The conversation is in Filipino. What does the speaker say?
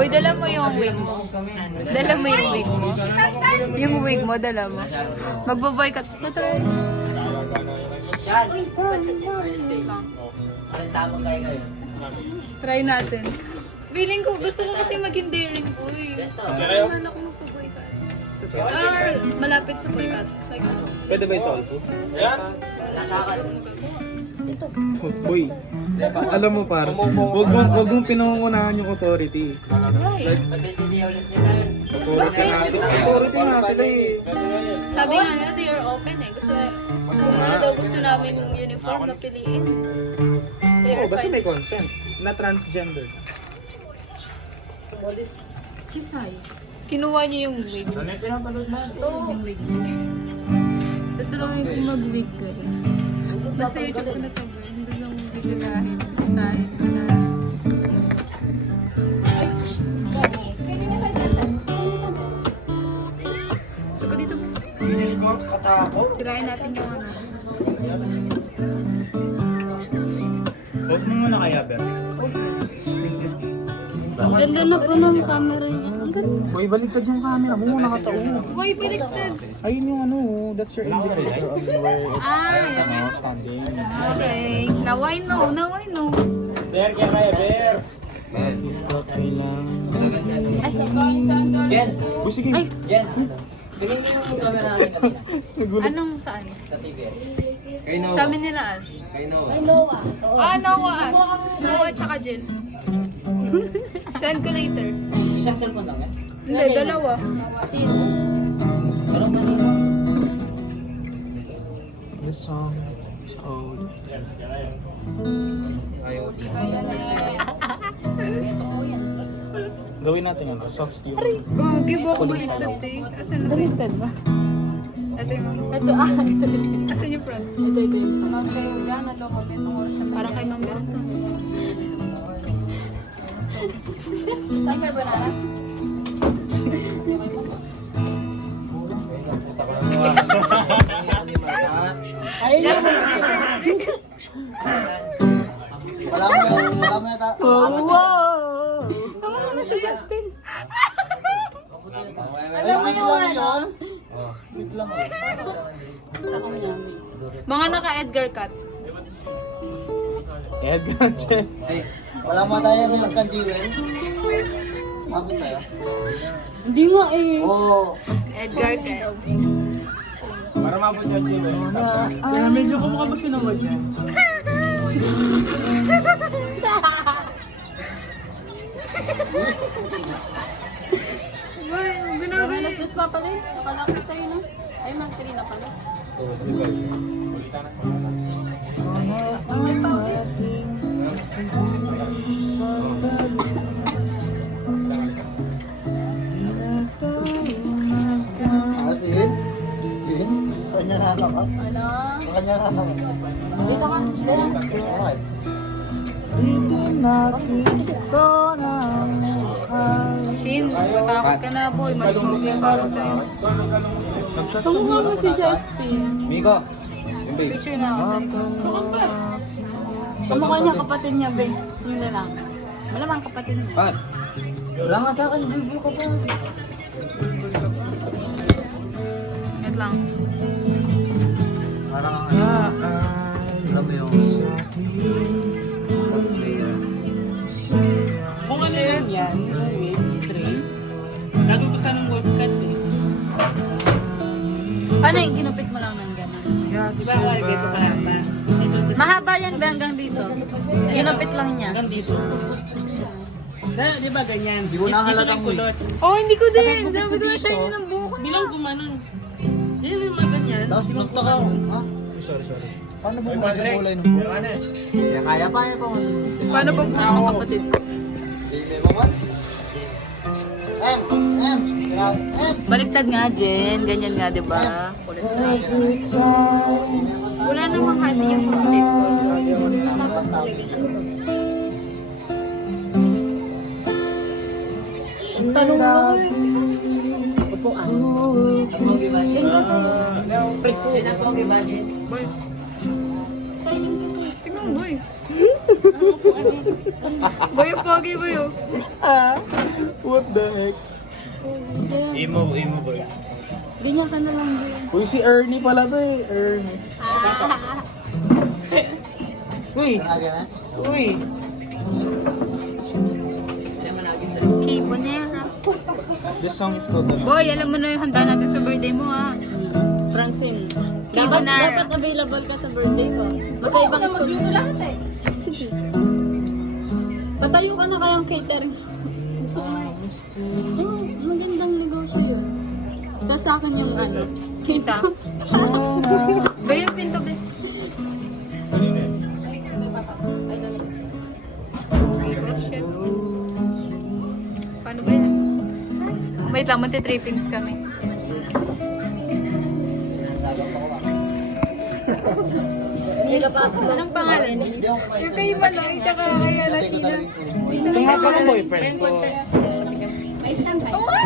Boy, dala mo yung wig mo. Dala mo yung wig mo. Yung wig mo, dala mo. Magbo-boycott. Natural. Try natin. Feeling ko, gusto ko kasi maging daring boy. Kailan ako magpo-boycott? Or malapit sa boycott. Like, Pwede ba yung soul food? Boy, alam mo par, huwag mong pinangungunahan yung authority. why? Authority nga sila eh. Sabi nga nila, they are open eh. Kung ano daw gusto namin yung uniform na piliin. They Oo, are basta fine. may consent na transgender. Si Sai. Kinuha niya yung wig. Oo. Tutulungan ko mag-wig guys. Nasa YouTube ko na to bro. Hindi lang biglahin. Style na. So ko dito. Sirain natin yung ano. Huwag mo muna kaya, Ben. Ang ganda na po ng camera niya. Ang ganda. Boy, baligtad yung camera mo, nakatao. Why baliktad? Ayun yung ano, that's your indicator of where Ah, it's standing. okay. Now I know. Now I know. Bear, kaya kaya, Bear. Bakit ka kailangan? Jen! Uy, sige. Jen! Pinigyan mo yung camera natin kanina. Anong saan? Sa TV. Sa amin nila Ash. Ah, Noah. Noah tsaka Jen. Send ko later. Isang cellphone lang yan. Hindi, dalawa. Sino? Anong kanina? The song is called... Gawin natin ano, soft skill. Gagi ba ako baliktad eh? Asan na ba? Baliktad ba? Ito yung Ito, ito. asan yung front? Ito. Parang kay Ma'am Meron to. Puta ko lang mga. Ayun. Wala mo yata. Tama na si Justin. Alam mo yung ano? Wait lang. Mga naka-Edgar cut. Edgar Chen. Wala mo tayo yung kanjiwen. Mabot tayo. Hindi nga eh. Oo. Edgar cut. Para mabot yung Chen. Kaya medyo kumukha ba sinawad niya? Uy, binagay. Tapos pa pala eh. Palapit tayo na. Ay, mag-3 na pala. Sin? Sin? Kanya na ako. Ano? Kanya na ako. Dito ka. Dito. Okay. Shin, matakot ka na boy. Mas pogi para sa'yo. Kamukha mo si Justin. Miko. Picture na ako sa'yo. Kamukha niya kapatid niya, be. Yun na lang. Malamang kapatid niya. Pat. Wala nga sa akin. Bulbul ka pa. Wait lang. Parang alam mo yung cosplayer. Kung ano yun yan, with straight, lagi ko sanang webcat eh. Paano yung ginupit mo lang ng gano'n? Di ba ako dito kahaba? Ito, Mahaba yan ba hanggang dito? Ginupit lang niya. hanggang dito. Di ba ganyan? Di mo nahalatang kulot. Oh, hindi ko din. Sabi ko na shiny ng buhok Hindi niya. lang gumanon. Hindi yung mga ganyan. Tapos nagtaka ako. Ha? Sorry. Paano ba yung kulay ng buhok? Kaya pa. Paano pag buhok ng kapatid ko? M. Baliktad nga, Jen. Ganyan nga, di ba? Kulay straight. Wala namang hati yung kapatid ko. So, dapat talaga siya. Tanong mo ko eh. Upuan. Yan kasi. Sino po ba? Boy. Tingnan mo, boy. Boy, pogi boy. What the heck? Emo boy. Ganyan ka na lang din. Uy, si Ernie pala to eh. Ernie. Uy! Aga na? Uy! Kibonera. This song is called ano? Boy, alam mo na yung handa natin sa birthday mo ha. Francine. Carbonara. Dapat available ka sa birthday ko. Magkaibang school. Sige. Patayo ka na kayang catering. Gusto ko na. Magandang negosyo yun. Tapos sa akin yung ano. Kita. Ba yung pinto ba? Paano ba yan? Wait lang, magti-trippings kami. Anong pangalan? Yung kay Maloy, tsaka kay Rashida. Ito nga pala boyfriend ko. Oo nga